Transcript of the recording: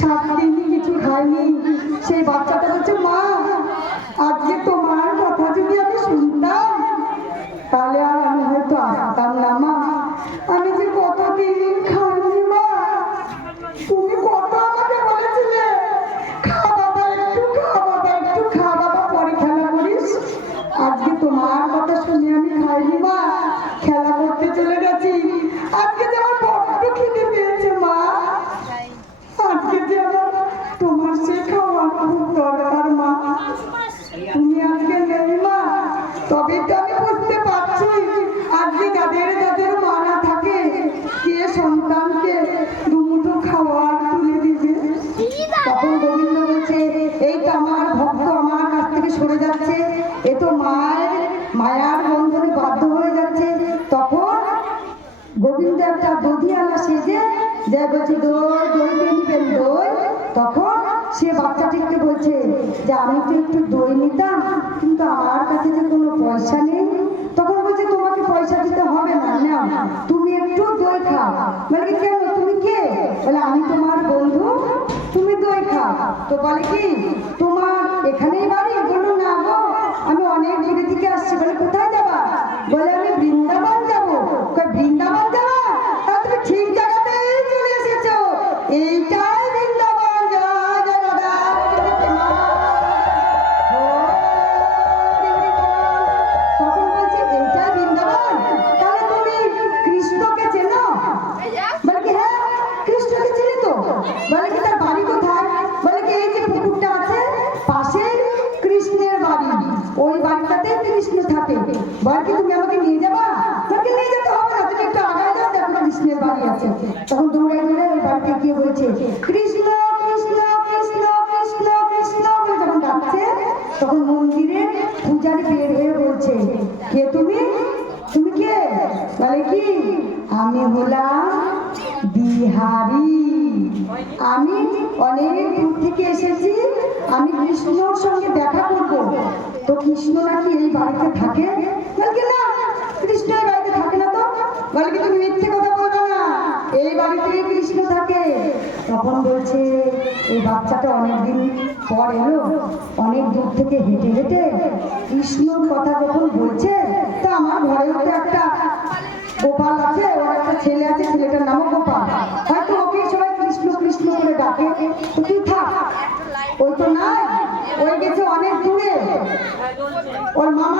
7 দিন কিছু খায়নি। সেই বাচ্চাটা বলছে, মা আজকে তোমার কথা যদি আমি শুনতাম তাহলে আর আমি হয়তো আসতাম না। মা আমি যে কতদিন খাইনি, মা তুমি কত আমাকে বলেছিলে খা বাবা একটু, খা বাবা একটু, খা বাবা পরে খেলা করিস। আজকে তোমার কথা শুনে আমি খাইনি মা, খেলা করতে চলে গেছি। আজকে যে আমার বড্ড খিদে পেয়েছে মা, আজকে যে আমার তোমার সে খাওয়ার খুব দরকার মা, তুমি আজকে নেই মা। তবে তো আমি বুঝতে পারছি আজকে যাদের যাদের মা না থাকে কে সন্তানকে দুমুঠো খাওয়ার তুলে দিবে। তখন গোবিন্দ বলছে, এই তো আমার ভক্ত আমার কাছ থেকে সরে যাচ্ছে, এ তো মায়ার বন্ধনে বাধ্য হয়ে যাচ্ছে। তখন গোবিন্দ একটা দধিয়ালা সেজে যে বলছে, দই দই দিয়ে নিবেন দই। তখন সে বাচ্চাটিকে বলছে যে আমি তো একটু দই নিতাম, কিন্তু আমার কাছে যে কোনো পয়সা নেই। তখন বলছে, তোমাকে পয়সা দিতে হবে না, নাও তুমি একটু দই খাও। বলে, কেন তুমি কে? বলে, আমি তোমার বন্ধু, তুমি দই খাও। তো বলে কি, তোমার এখানেই বাড়ি? বললো, না গো আমি অনেক দূরে থেকে আসছি। বলে, কোথায় যাবা? বলে, আমি বৃন্দাবন যাবো। বৃন্দাবন যাবা? তাহলে তুমি ঠিক জায়গাতেই চলে এসেছো, এইটাই বৃন্দাবন। জয় জয় রাধা। তখন বলছে, এইটাই বৃন্দাবন? তাহলে তুমি কৃষ্ণকে চেনো? বলে কি, হ্যাঁ কৃষ্ণকে চিনি তো। বলে কি, তার বাড়ি কোথায়? বলে কি, এই যে পুকুরটা আছে পাশেই কৃষ্ণের বাড়ি, ওই বাড়িটাতে কৃষ্ণ থাকে। বলে কি, তুমি আমাকে নিয়ে যাবা? বলে নিয়ে যেতে হবে না, তুমি একটু আগায় যাও, দেখো কৃষ্ণের বাড়ি আছে। তখন দৌড়ে দৌড়ে ওই বাড়িতে গিয়ে বলছে, কৃষ্ণ কৃষ্ণ কৃষ্ণ কৃষ্ণ কৃষ্ণ বলে যখন ডাকছে, তখন মন্দিরে পূজারি বের হয়ে বলছে, কে তুমি? তুমি কে? বলে কি, আমি হলাম বিহারি, আমি অনেক দূর থেকে এসেছি, আমি কৃষ্ণর সঙ্গে দেখা করবো। তো কৃষ্ণ নাকি এই বাড়িতে থাকে? বলে না, কৃষ্ণ এই বাড়িতে থাকে না। তো বলে কি, তুমি মিথ্যে কথা বলবে না, এই বাড়িতে কৃষ্ণ থাকে। তখন বলছে, এই বাচ্চাটা অনেকদিন পর এলো, অনেক দূর থেকে হেঁটে হেঁটে কৃষ্ণর কথা যখন বলছে, তা আমার ঘরেও তো একটা গোপাল আছে, ওর একটা ছেলে আছে, ছেলেটার নামও গোপাল, হয়তো ওকে সবাই কৃষ্ণ কৃষ্ণ করে ডাকে। তো তুই থাক, ওই তো নাই, ওই গেছে অনেক দূরে, ওর মামা